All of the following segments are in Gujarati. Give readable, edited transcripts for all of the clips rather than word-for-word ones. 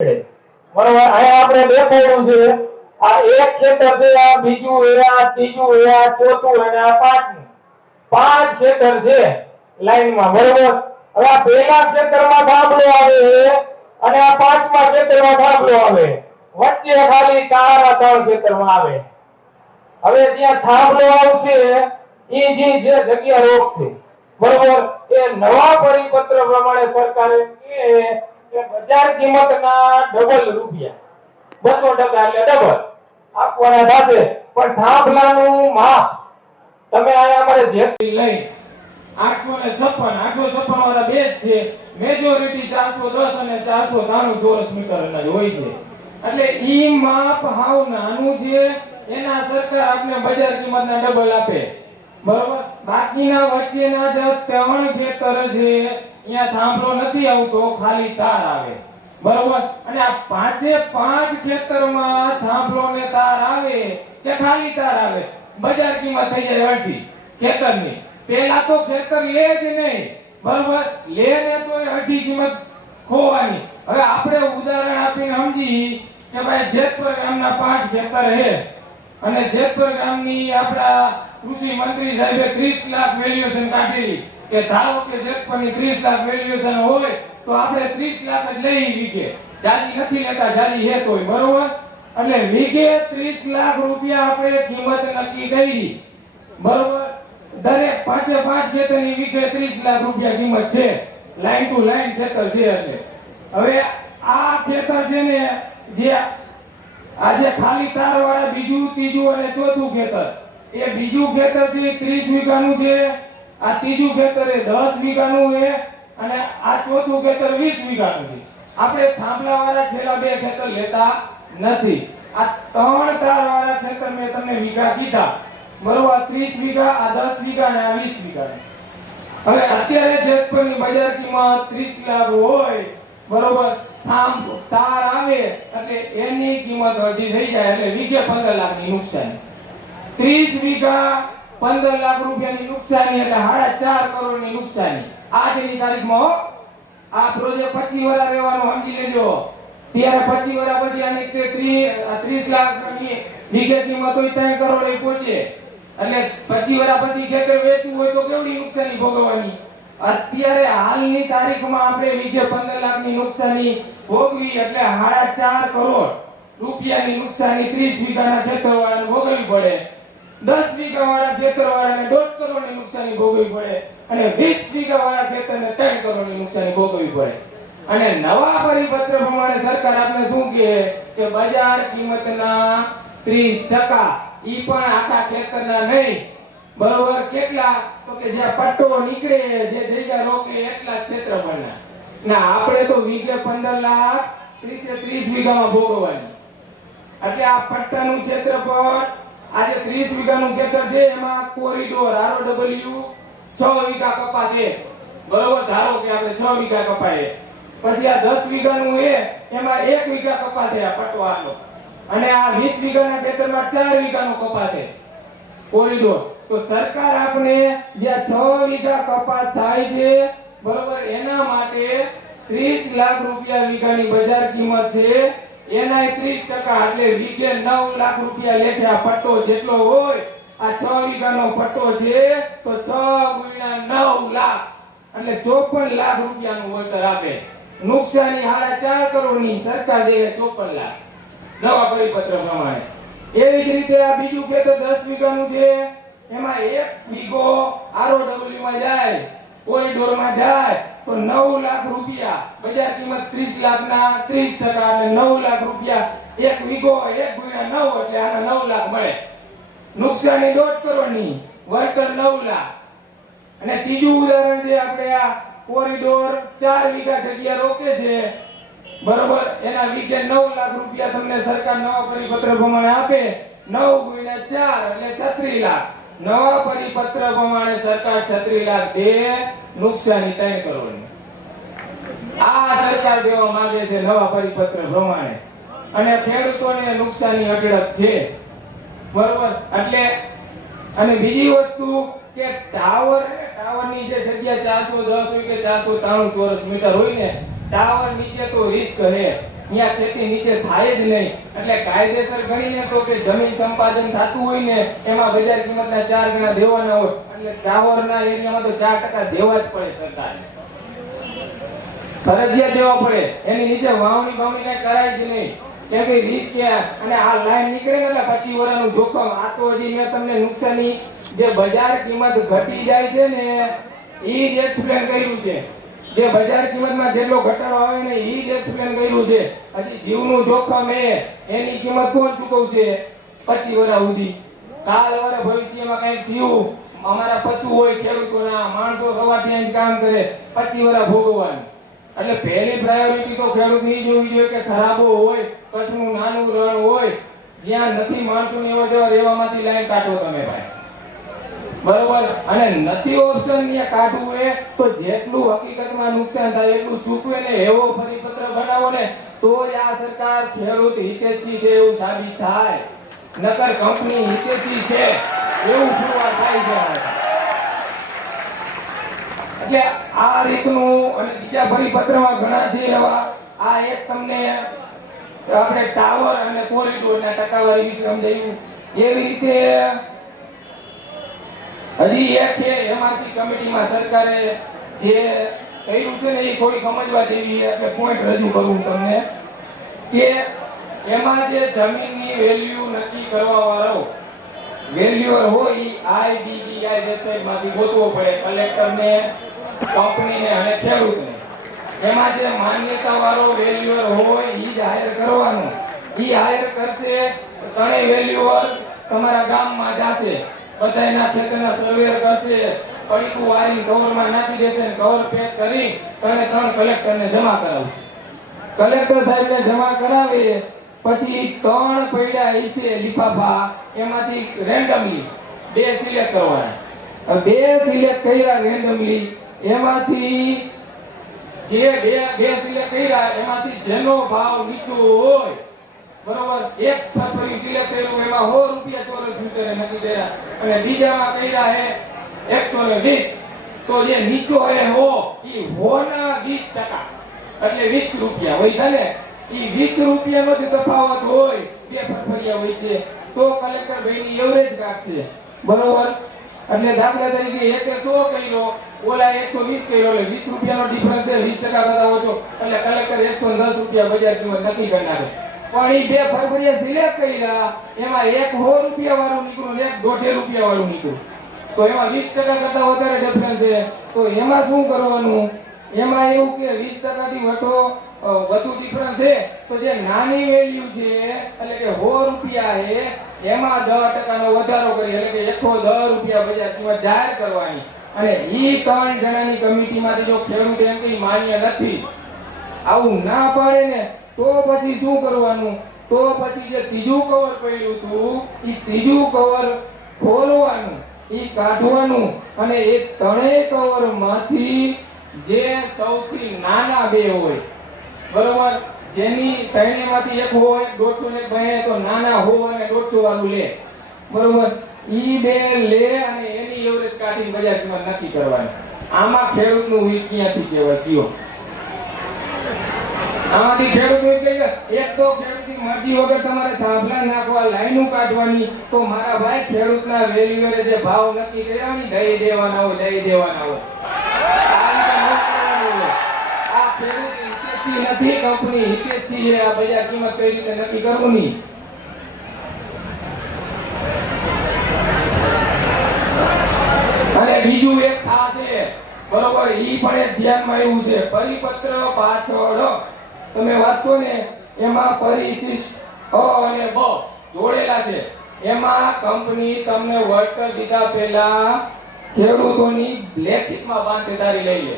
બરોબર અહીંયા આપણે દેખાડ્યું છે આ એક ખેતર છે, આ બીજું એ, આ ત્રીજું એ, આ ચોથું અને આ પાંચમું, પાંચ ખેતર છે લાઈનમાં. બરોબર, હવે આ પહેલા ખેતરમાં ધાબળો આવે અને આ પાંચમા ખેતરમાં ધાબળો આવે, વચ્ચે ખાલી તાર આ ત્રણ ખેતરમાં આવે. હવે જ્યાં ધાબળો આવશે એ જે જગ્યા રોકશે, બરોબર, એ નવા પરિપત્ર પ્રમાણે સરકારે કે બજાર કિંમતના ડબલ રૂપિયા, 200% એટલે ડબલ આપવાના થશે. પણ થાંભલાનું માપ તમે આયા અમારે જેટલી લઈ 856 વાળા બે જ છે, મેજોરિટી 410 અને 493 ચોરસ મીટરના જ હોય છે. એટલે ઈ માપ હાવ નાનું છે, એના સરકાર આપને બજાર કિંમતના ડબલ આપે. બરોબર, બાકીના વચ્ચેના જે ત્રણ ખેતર છે અહીંયા થાંભલો નથી આવતો, ખાલી તાર આવે. બરોબર, અને આ પાંચે પાંચ ખેતરમાં થાંભલો ને તાર આવે કે ખાલી તાર આવે, બજાર કિંમત થઈ જાય અડધી ખેતરની. પેલા તો ખેતર લે જ નહીં, બરોબર, લે ને તો અડધી કિંમત ખોવાની. હવે આપણે ઉદાહરણ આપીને સમજી કે ભાઈ જેતપુર ગામના 5 ખેતર છે અને જેતપુર ગામની આપણા કૃષિ મંત્રી સાહેબે 30 લાખ વેલ્યુએશન કાઢેલી કે ધારો કે જેતપુરની 30 લાખ વેલ્યુએશન હોય તો આપણે 30 લાખ જ લઈ વીઘે, જાજી નથી લેતા, જાજી હે તોય. બરોબર, એટલે વીઘે 30 લાખ રૂપિયા આપણે કિંમત નક્કી કરી. બરોબર, દરેક પાંચે પાંચ ખેતરની વીઘે 30 લાખ રૂપિયા કિંમત છે, લાઈન ટુ લાઈન ખેતર છે. એટલે હવે આ ખેતર છે ને જે આજે ખાલી તાર વાળા બીજું, ત્રીજું અને ચોથું ખેતર, એ બીજું ખેતર છે 30 વીઘાનું છે, આ ત્રીજું ખેતર એ 10 વીઘાનું છે અને આ ચોથું ખેતર 20 વીઘાનું છે. આપણે થાંભલા વાળા છેલ્લા બે ખેતર લેતા નથી. આ ત્રણ તાર વાળા ખેતર મેં તમને વીઘા કીધા, બરોબર, 30 વીઘા, આ 10 વીઘા અને આ 20 વીઘા. હવે અત્યારે જેતપુરની બજાર કિંમત 30 લાખ હોય, બરોબર, તાર આવે એટલે એની કિંમત અડધી થઈ જાય, એટલે વીઘે 15 લાખની નુકસાની. 30 વીઘા 15 લાખ રૂપિયાની નુકસાની એટલે 4.5 કરોડની નુકસાની આજની તારીખમાં. આ પ્રોજેક્ટ 25 વર્ષ રહેવાનું સમજી લેજો. ત્યારે 25 વર્ષ પછી આની 30 લાખની વીઘે કિંમત હોય 3 કરોડ પહોંચે, એટલે 25 વર્ષ પછી ખેતર વેચવું હોય તો કેવડી નુકસાની ભોગવવાની. અત્યારે હાલની તારીખમાં આપણે વીઘે 15 લાખની નુકસાની ભોગવી એટલે 4.5 કરોડ રૂપિયાની નુકસાની 30 વીઘાના ખેતરવાળાને ભોગવવી પડે. 10 વીઘા વાળા ખેતરવાળાને 1.5 કરોડની નુકસાની ભોગવવી પડે અને 20 વીઘા વાળા ખેતરને 3 કરોડની નુકસાની ભોગવવી પડે. અને નવા પરિપત્ર પ્રમાણે સરકાર આપણે શું કહે કે બજાર કિંમતના 30% ઈ પણ આખા ખેતરના નહીં. બરોબર, કેટલા તો કે જે પટ્ટો નીકળે, જે જગ્યા રોકે એટલા ક્ષેત્રફળના. ના, આપણે તો વીઘે 15 લાખ 30 વીઘામાં ભોગવવાની. એટલે આ પટ્ટાનું ક્ષેત્રફળ આજે 30 વીઘાનું ખેતર છે, એમાં કોરિડોર ROW 6 વીઘા કપા છે. બરોબર, ધારો કે આપણે 6 વીઘા કપાય, પછી આ 10 વીઘાનું છે એમાં 1 વીઘા કપા છે આ પટ્ટો આનો, અને આ 20 વીઘાના ખેતરમાં 4 વીઘાનો કપા છે કોરિડોર. તો સરકાર આપણે જે 6 વીઘા કપાત થાય છે, બરોબર, એના માટે 30 લાખ રૂપિયા વીઘાની બજાર કિંમત છે, એના 30% એટલે વીઘે 9 લાખ રૂપિયા લેખે આ પટ્ટો જેટલો હોય, આ 6 વીઘાનો પટ્ટો છે તો 6 ગુણ્યા 9 લાખ એટલે 54 લાખ રૂપિયાનું વળતર આપે. નુકસાની 4.5 કરોડની સરકાર દે 54 લાખ નવા પરિપત્ર પ્રમાણે. એવી જ રીતે આ બીજું ખેતર 10 વીઘાનું છે, એમાં 1 વીઘો ROW માં જાય, કોરિડોરમાં જાય તો 9 લાખ રૂપિયા, બજાર કિંમત 30 લાખના 30% એટલે 9 લાખ રૂપિયા 1 વીઘો, 1 ગુણ્યા 9 એટલે આના 9 લાખ મળે. નુકસાની 1.5 કરોડની, વળતર 9 લાખ. અને ત્રીજું ઉદાહરણ છે આપણે આ કોરિડોર 4 વીઘા જગ્યા રોકે છે, બરોબર, એના વીઘે 9 લાખ રૂપિયા તમને સરકાર નવા પરિપત્ર પ્રમાણે આપે, 9 ગુણ્યા 4 એટલે 36 લાખ. નવા પરિપત્ર પ્રમાણે સરકાર 36 લાખ દે, નુકસાની 3 કરોડની. આ સરકાર દેવા માંગે છે નવા પરિપત્ર પ્રમાણે, અને ખેડૂતોને નુકસાની અઢળક છે. બરોબર, એટલે અને બીજી વસ્તુ કે ટાવરની જે જગ્યા 410 હોય કે 493 ચોરસ મીટર હોય ને, ટાવર નીચે તો રિસ્ક છે. ત્યાં ખેતી નીચે થાય જ નહીં. એટલે કાયદેસર ગણીને તો કે જમીન સંપાદન થતું હોય ને એમાં બજાર કિંમતના 4 ગણા દેવાના હોય. એટલે ટાવરના એરિયામાં તો 4% દેવા જ પડે સરકારને, ફરજિયાત દેવા પડે. એની નીચે વાવણી કઈ કરાય જ નહીં, કેમ કે રિસ્ક છે. અને આ લાઈન નીકળે એટલે 25 વર્ષનું જોખમ. આ તો હજી મેં તમને નુકસાની જે બજાર કિંમત ઘટી જાય છે ને ઈ જ એક્સપ્લેન કર્યું છે. જે બજાર કિંમતમાં જેટલો ઘટાડો આવે ને ઈ જ એક્સપ્લેન કર્યું છે. હજી જીવનું જોખમ એની કિંમત કોણ ચૂકવશે 25 વર્ષ સુધી? કાલ વારે ભવિષ્યમાં કંઈક થયું, અમારા પશુ હોય, ખેડૂતોના માણસો સવારથી જ કામ કરે, 25 વર્ષ ભોગવવાનું. એટલે પહેલી પ્રાયોરિટી તો ખેડૂતની જોવી જોઈએ કે ખરાબો હોય, કચ્છનું નાનું રણ હોય, જ્યાં નથી માણસોની અવર જવર, એવામાંથી લાઈન કાઢો તમે ભાઈ, બરોબર. અને નથી ઓપ્શન ને કાઢવું એ તો જેટલું હકીકતમાં નુકસાન થાય એટલું ચૂકવે ને એવો પરિપત્ર બનાવો ને તો જ આ સરકાર ખેડૂત હિતેશી છે એવું સાબિત થાય. નકર કંપની હિતેશી છે એવું પુરવાર થાય છે. એટલે આ રીતનું અને બીજા પરિપત્રમાં ઘણા છે એવા. આ એક તમને આપણે ટાવર અને કોરિડોરના ટકાવારી વિશે સમજાયું. એવી રીતે હજી એક છે એમઆરસી કમિટીમાં સરકારે જે કર્યું છે ને એ થોડી સમજવા જેવી, એટલે પોઈન્ટ રજૂ કરું તમને કે એમાં જે જમીનની વેલ્યુ નક્કી કરવા વાળો વેલ્યુઅર હોય એ આઈડીબીઆઈ વેબસાઇટમાંથી ગોતવો પડે, કલેક્ટરને, કંપનીને અને ખેડૂતને. એમાં જે માન્યતા વાળો વેલ્યુઅર હોય એ જ હાયર કરવાનું. એ હાયર કરશે, ત્રણેય વેલ્યુઅર તમારા ગામમાં જશે, બધાયના ખેતરના સર્વેર કરશે, પડીકું વાયરિંગ કવરમાં નાખી દેશે, કવર પેક કરી અને 3 કલેક્ટરને જમા કરાવશે. કલેક્ટર સાહેબને જમા કરાવી પછી 3 પૈડા હશે લિફાફા, એમાંથી રેન્ડમલી 2 સિલેક્ટ કરવાના. 2 સિલેક્ટ કર્યા રેન્ડમલી, એમાંથી જે બે સિલેક્ટ કર્યા એમાંથી જેનો ભાવ નીચો હોય, બરોબર, એક ફરફરી સિલેક્ટ કર્યું એમાં 100 રૂપિયા ચોરસ મીટરે નક્કી કર્યા, અને બીજામાં કર્યા હે 120, તો જે નીચો હે 100 ઈ 100 ના 20%, એટલે 20 રૂપિયા હોય છે ને. ઈ 20 રૂપિયાનો જે તફાવત હોય, બે ફરફરિયા હોય છે, તો કલેક્ટર ભાઈની એવરેજ કાઢશે, બરોબર. એટલે દાખલા તરીકે એકે 100 કર્યો, ઓલા 120 કર્યો, એટલે 20 રૂપિયાનો ડિફરન્સ છે, 20% કરતા ઓછો, એટલે કલેક્ટર 110 રૂપિયા બજાર કિંમત નક્કી કરનારે. પણ ઈ બે ફરફરિયા સિલેક્ટ કર્યા, એમાં એક 100 રૂપિયા વાળું નીકળ્યું, એક 1.5 રૂપિયા વાળું નીકળ્યું, તો એમાં 20% કરતા વધારે ડિફરન્સ છે. તો એમાં શું કરવાનું? એમાં એવું કે 20% થી વધુ ડિફરન્સ છે, તો જે નાની વેલ્યુ છે એટલે કે 100 રૂપિયા છે, એમાં 10% નો વધારો કરી, એટલે કે 110 રૂપિયા બજાર કિંમત જાહેર કરવાની. અને ઈ 3 જણાની કમિટીમાંથી જો ખેડૂત એમ કે માન્ય નથી, આવું ના પાડે ને, તો પછી શું કરવાનું? તો પછી જે ત્રીજું કવર પડ્યું હતું એ ત્રીજું કવર ખોલવાનું, ઈ કાઢવાનું, અને એ 3 કવરમાંથી જે સૌથી નાના 2 હોય, બરોબર, જેની ત્રણેયમાંથી એક હોય 150 ને 2, તો નાના 100 અને 150 વાળું લે, બરોબર. ઈ 2 લે અને એની એવરેજ કાઢીને બજાર કિંમત નક્કી કરવાની. આમાં ખેડૂતનું હિત ક્યાંથી કહેવાય કયો? આમાંથી ખેડૂતનું હિત એક તો ખેડૂતની મરજી વગર તમારે થાંભલા નાખવા, લાઈનો કાઢવાની, તો મારા ભાઈ ખેડૂતના વેલ્યુઅરે જે ભાવ નક્કી કર્યા ને દઈ દેવાના હોય, દઈ દેવાના હોય. આ ખેડૂત હિતેશી નથી, કંપની હિતેશી છે. આ બજાર કિંમત કઈ રીતે નક્કી કરવું નહીં. અને બીજું એક ખાસ છે, બરોબર, ઈ પણ એક ધ્યાનમાં આવ્યું છે. પરિપત્ર પાછળ તમે વાંચો ને, એમાં પરિશિષ્ટ અ અને બ જોડેલા છે. એમાં કંપની તમને વર્કર દીધા પહેલા ખેડૂતોની લેખિતમાં બાંધેદારી લઈ લે,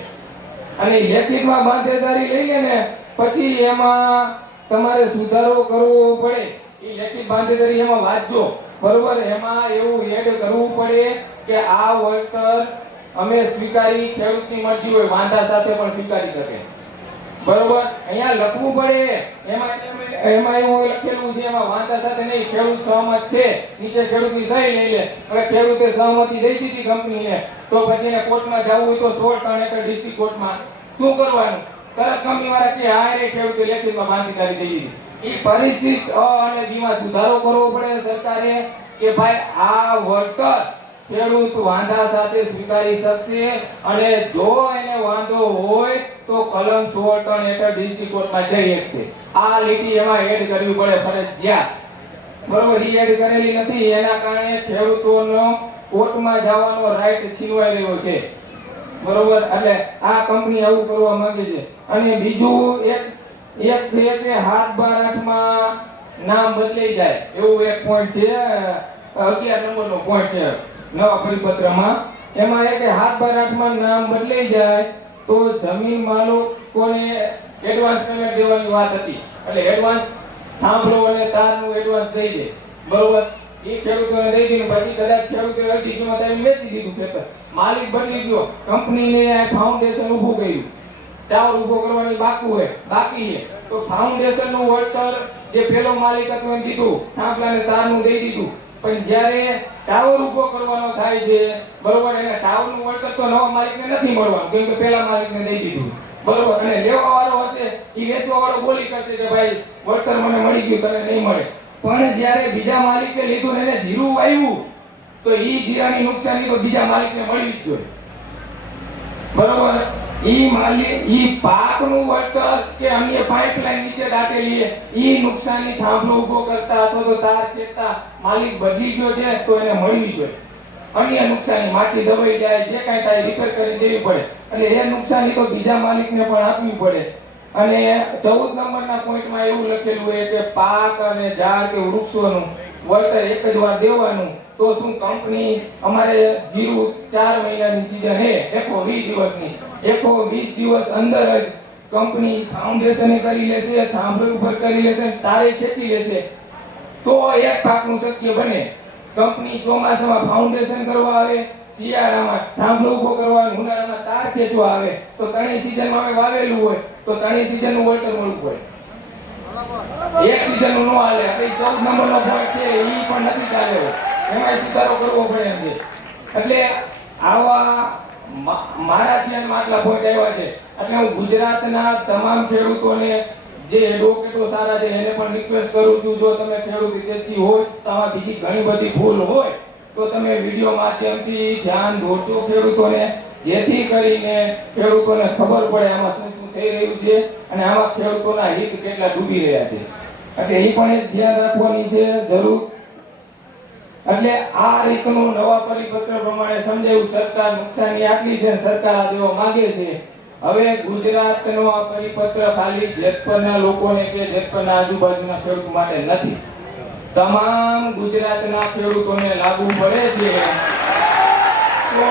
અને લેખિતમાં બાંધેદારી લઈ લે ને પછી એમાં તમારે સુધારો કરવો પડે. એ લેખિત બાંધેદારી એમાં વાંચજો, બરોબર. એમાં એવું એડ કરવું પડે કે આ વર્કર અમે સ્વીકારી, ખેડૂતની મરજી હોય વાંધા સાથે પણ સ્વીકારી શકે, બરોબર. અહીંયા લખવું પડે. એમાં એવું લખેલું છે, એમાં વાંધા સાથે નહીં, ખેડૂત સહમત છે, નીચે ખેડૂતની સહી લઈ લે. હવે ખેડૂતે સહમતિ દઈ દીધી કંપનીને, તો પછી એને કોર્ટમાં જવું હોય તો 16 ડિસ્ટ્રિક્ટ કોર્ટમાં શું કરવાનું? તરત કંપનીવાળા કે આ રે ખેડૂતો લેખિતમાં બાંધીદારી દઈ દીધી. ઈ પરિશિષ્ટ અ અને બી માં સુધારો કરવો પડે સરકારે કે ભાઈ આ વળતર ખેડૂત વાંધા સાથે સ્વીકારી શકશે અને જો એને વાંધો હોય તો કલમ 16 ટન હેઠળ ડિસ્ટ્રિક્ટ કોર્ટમાં જઈ શકશે. આ લીટી એમાં એડ કરવી પડે ફરજિયાત. બરોબર, ઈ એડ કરેલી નથી, એના કારણે ખેડૂતોનો કોર્ટમાં જવાનો રાઈટ છીનવાઈ રહ્યો છે. બરોબર, એટલે આ કંપની આવું કરવા માંગે છે. અને બીજું એક કે 7/12/8 માં નામ બદલાઈ જાય એવું એક પોઈન્ટ છે, 11 નંબરનો પોઈન્ટ છે નવા પરિપત્રમાં. એમાં એ કે 7/12/8 માં નામ બદલાઈ જાય તો જમીન માલિકોને એડવાન્સ પેમેન્ટ દેવાની વાત હતી. એટલે એડવાન્સ થાંભલો અને તારનું એડવાન્સ દઈ દે. બરોબર, એ ખેડૂતોને દઈ દીધું, પછી કદાચ ખેડૂતોએ અડધી કિંમત આવીને વેચી દીધું ખેતર, માલિક બદલી ગયો, કંપનીને ફાઉન્ડેશન ઊભું કર્યું, ટાવર ઊભો કરવાની બાકી છે તો ફાઉન્ડેશનનું વળતર જે પેલો માલિક હતો એને દીધું, થાંભલાને તારનું દઈ દીધું. પણ જ્યારે ટાવર ઊભો કરવાનો થાય છે, બરોબર, એને ટાવરનું વળતર તો નવા માલિકને નથી મળવાનું, કેમ કે પેલા માલિકને દઈ દીધું. બરોબર, અને લેવા વાળો હશે એ વેચવા વાળો બોલી કરશે કે ભાઈ વળતર મને મળી ગયું, તને નહીં મળે. પણ જ્યારે બીજા માલિકે લીધું ને એને જીરું વાવ્યું તો ઈ જીરાની નુકસાની તો બીજા માલિકને મળવી જ જોઈએ. બરોબર, ઈ પાકનું વળતર કે અન્ય પાઇપલાઇન નીચે દાટેલી ઈ નુકસાની થાંભલો ઊભો કરતા અથવા તો તાર ખેંચતા માલિક બદલી ગયો છે તો એને મળવી જોઈએ. અન્ય નુકસાની માટી દબાઈ જાય, જે કાંઈ થાય રિપેર કરી દેવી પડે, એટલે એ નુકસાની તો બીજા માલિકને પણ આપવી પડે. અને 14 નંબરના પોઈન્ટમાં એવું લખેલું છે કે પાક અને ઝાડ કે વૃક્ષોનું વળતર એક જ વાર દેવાનું. તો શું કંપની અમારે જીરું 4 મહિનાની સીઝન છે, 120 દિવસની, 120 દિવસ અંદર જ કંપની ફાઉન્ડેશન કરી લેશે, થાંભલો ઉપર કરી લેશે, તારે ખેતી લેશે તો એક પાકનું શક્ય બને. કંપની ચોમાસામાં ફાઉન્ડેશન કરવા આવે, શિયાળામાં થાંભલો ઉભો કરવા, ઉનાળામાં તાર ખેંચવા આવે તો ત્રણેય સીઝનમાં અમે વાવેલું હોય તો ત્રણેય સીઝનનું વળતર મળવું પડે. એક સીઝનનું ન હાલે. આપણે 14 નંબરનો પોઈન્ટ છે ઈ પણ નથી ચાલે, એમાં સુધારો કરવો પડે એમ છે. એટલે આવા મારા ધ્યાનમાં આટલા પોઈન્ટ આવ્યા છે. એટલે હું ગુજરાતના તમામ ખેડૂતોને જે એડવોકેટો સારા છે એને પણ રિક્વેસ્ટ કરું છું, જો તમે ખેડૂત હિતેશી હોય તો આમાં બીજી ઘણી બધી ભૂલ હોય તો તમે વિડીયો માધ્યમથી ધ્યાન દોરજો ખેડૂતોને, જેથી કરીને ખેડૂતોને ખબર પડે આમાં શું શું થઈ રહ્યું છે અને આમાં ખેડૂતોના હિત કેટલા ડૂબી રહ્યા છે. એટલે એ પણ એક ધ્યાન રાખવાની છે જરૂર. એટલે આ રીતનું નવા પરિપત્ર પ્રમાણે સમજાયું, સરકાર નુકસાની આટલી છે, સરકાર આ દેવા માંગે છે. હવે ગુજરાતનો આ પરિપત્ર ખાલી જેતપરના લોકોને કે જેતપરના આજુબાજુના ખેડૂતો માટે નથી, તમામ ગુજરાતના ખેડૂતોને લાગુ પડે છે. તો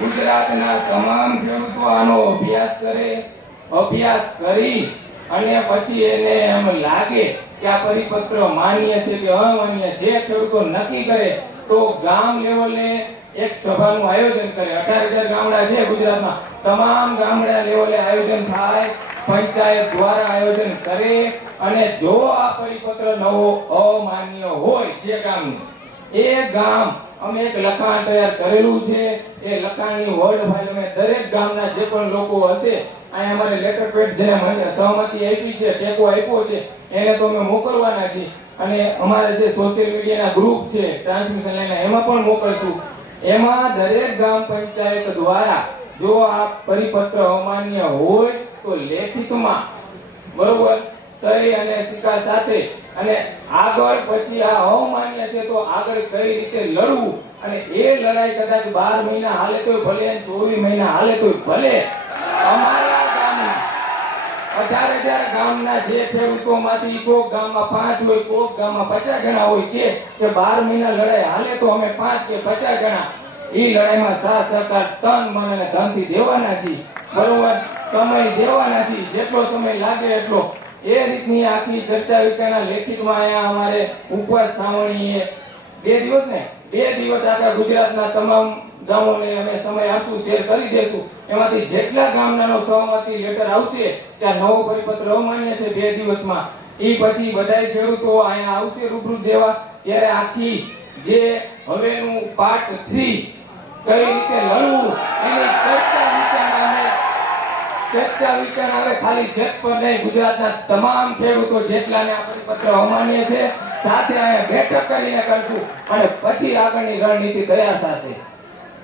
ગુજરાતના તમામ ખેડૂતો આનો અભ્યાસ કરી અને પછી એને એમ લાગે કે આ પરિપત્ર માન્ય છે કે અમાન્ય, જે ખેડૂતો નક્કી કરે તો ગામ લેવલે એક સભાનું આયોજન કરે. 18,000 ગામડા છે ગુજરાતમાં, તમામ ગામડા લેવલે આયોજન થાય, પંચાયત દ્વારા આયોજન કરે અને જો આ પરિપત્ર નવો અમાન્ય હોય જે ગામનું, એ ગામ અમે એક લખાણ તૈયાર કરેલું છે. એ લખાણની વર્ડ ફાઇલ અમે દરેક ગામના જે પણ લોકો હશે, અહીંયા અમારે લેટર પેડ જેને મને સહમતિ આપી છે, ટેકો આપ્યો છે, એને તો અમે મોકલવાના છીએ. અને અમારે જે સોશિયલ મીડિયાના ગ્રુપ છે ટ્રાન્સમિશન લાઈન, એમાં પણ મોકલશું. એમાં દરેક ગ્રામ પંચાયત દ્વારા જો આ પરિપત્ર અમાન્ય હોય તો લેખિતમાં, બરોબર, સહી અને સિક્કા સાથે, અને આગળ પછી આ અમાન્ય છે તો આગળ કઈ રીતે લડવું, અને એ લડાઈ કદાચ 12 મહિના હાલે તોય ભલે, 24 મહિના હાલે તોય ભલે. અમારા ગામના 18,000 ગામના જે ખેડૂતોમાંથી કોક ગામમાં 5 હોય, કોક ગામમાં 50 જણા હોય કે 12 મહિના લડાઈ હાલે તો અમે 5 કે 50 જણા ઈ લડાઈમાં સાથ સહકાર તન મન અને ધનથી દેવાના છીએ. બરોબર, સમય દેવાના છીએ, જેટલો સમય લાગે એટલો. એ રીતની આખી ચર્ચા વિચારણા લેખિતમાં અહીંયા અમારે ઉપવાસ સાવણી 2 દિવસ ને 2 દિવસ આખા ગુજરાતના તમામ ગામોને અમે સમય આપશું, શેર કરી દેશું. એમાંથી જેટલા ગામનાનો સહમતિ લેટર આવશે કે આ નવો પરિપત્ર અમાન્ય છે 2 દિવસમાં, એ પછી બધાય ખેડૂતો અહીંયા આવશે રૂબરૂ દેવા. ત્યારે આખી જે હવેનું પાર્ટ 3 કઈ રીતે લડવું એની ચર્ચા વિચારણા અમે ચર્ચા વિચારણા હવે ખાલી જેતપુર નહીં, ગુજરાતના તમામ ખેડૂતો જેટલાને આ પરિપત્ર અમાન્ય છે સાથે અહીંયા બેઠક કરીને કરશું અને પછી આગળની રણનીતિ તૈયાર થશે.